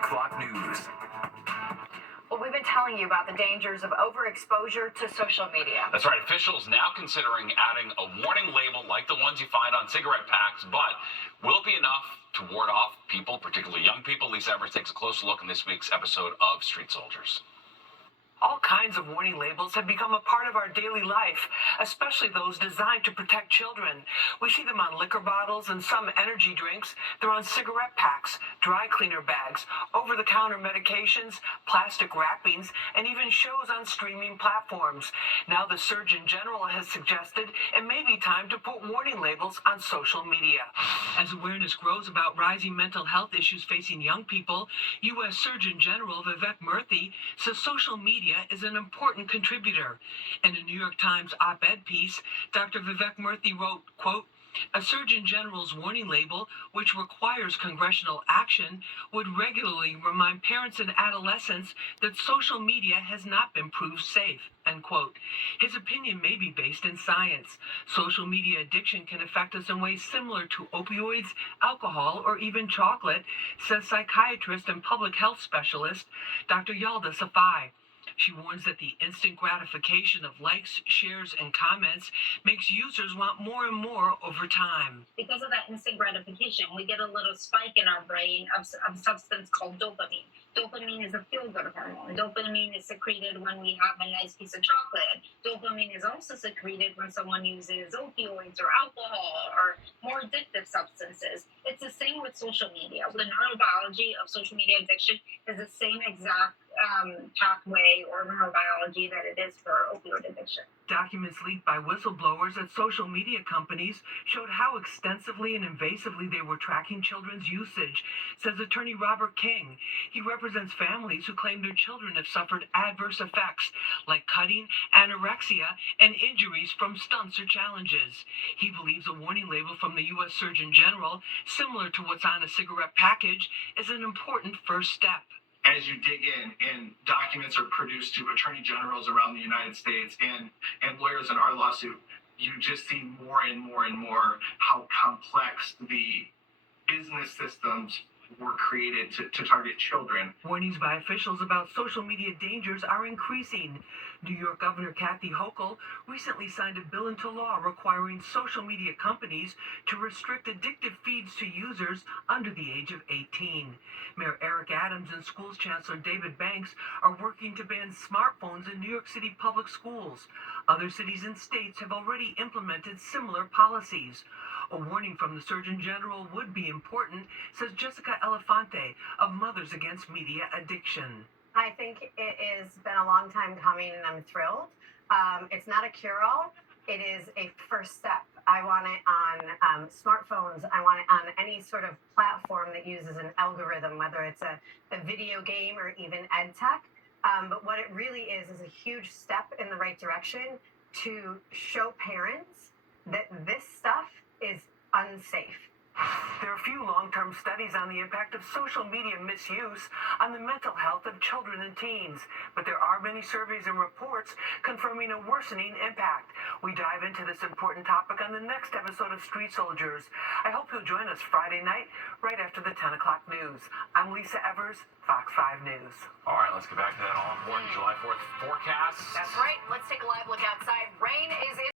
o'clock news. Well, we've been telling you about the dangers of overexposure to social media. That's right. Officials now considering adding a warning label like the ones you find on cigarette packs, but will it be enough to ward off people, particularly young people? Lisa Evers takes a closer look in this week's episode of Street Soldiers. All kinds of warning labels have become a part of our daily life, especially those designed to protect children. We see them on liquor bottles and some energy drinks. They're on cigarette packs, dry cleaner bags, over-the-counter medications, plastic wrappings, and even shows on streaming platforms. Now the Surgeon General has suggested it may be time to put warning labels on social media. As awareness grows about rising mental health issues facing young people, U.S. Surgeon General Vivek Murthy says social media is an important contributor. In a New York Times op-ed piece, Dr. Vivek Murthy wrote, quote, "A Surgeon General's warning label, which requires congressional action, would regularly remind parents and adolescents that social media has not been proved safe," end quote. His opinion may be based in science. Social media addiction can affect us in ways similar to opioids, alcohol, or even chocolate, says psychiatrist and public health specialist Dr. Yalda Safai. She warns that the instant gratification of likes, shares, and comments makes users want more and more over time. Because of that instant gratification, we get a little spike in our brain of a substance called dopamine. Dopamine is a feel-good hormone. Dopamine is secreted when we have a nice piece of chocolate. Dopamine is also secreted when someone uses opioids or alcohol or more addictive substances. It's the same with social media. The neurobiology of social media addiction is the same exact pathway or neurobiology that it is for opioid addiction. Documents leaked by whistleblowers at social media companies showed how extensively and invasively they were tracking children's usage, says attorney Robert King. He represents families who claim their children have suffered adverse effects like cutting, anorexia, and injuries from stunts or challenges. He believes a warning label from the U.S. Surgeon General, similar to what's on a cigarette package, is an important first step. As you dig in and documents are produced to attorney generals around the United States and lawyers in our lawsuit, you just see more and more and more how complex the business systems were created to target children. Warnings by officials about social media dangers are increasing. New York Governor Kathy Hochul recently signed a bill into law requiring social media companies to restrict addictive feeds to users under the age of 18. Mayor Eric Adams and schools chancellor David Banks are working to ban smartphones in New York City public schools. Other cities and states have already implemented similar policies. A warning from the Surgeon General would be important, says Jessica Elefante of Mothers Against Media Addiction. I think it has been a long time coming, and I'm thrilled. It's not a cure-all. It is a first step. I want it on smartphones. I want it on any sort of platform that uses an algorithm, whether it's a video game or even ed tech. But what it really is a huge step in the right direction to show parents that this stuff is unsafe. There are few long-term studies on the impact of social media misuse on the mental health of children and teens, but there are many surveys and reports confirming a worsening impact. We dive into this important topic on the next episode of Street Soldiers. I hope you'll join us Friday night, right after the 10 o'clock news. I'm Lisa Evers, Fox 5 News. All right, let's get back to that all-important July 4th forecast. That's right. Let's take a live look outside. Rain is in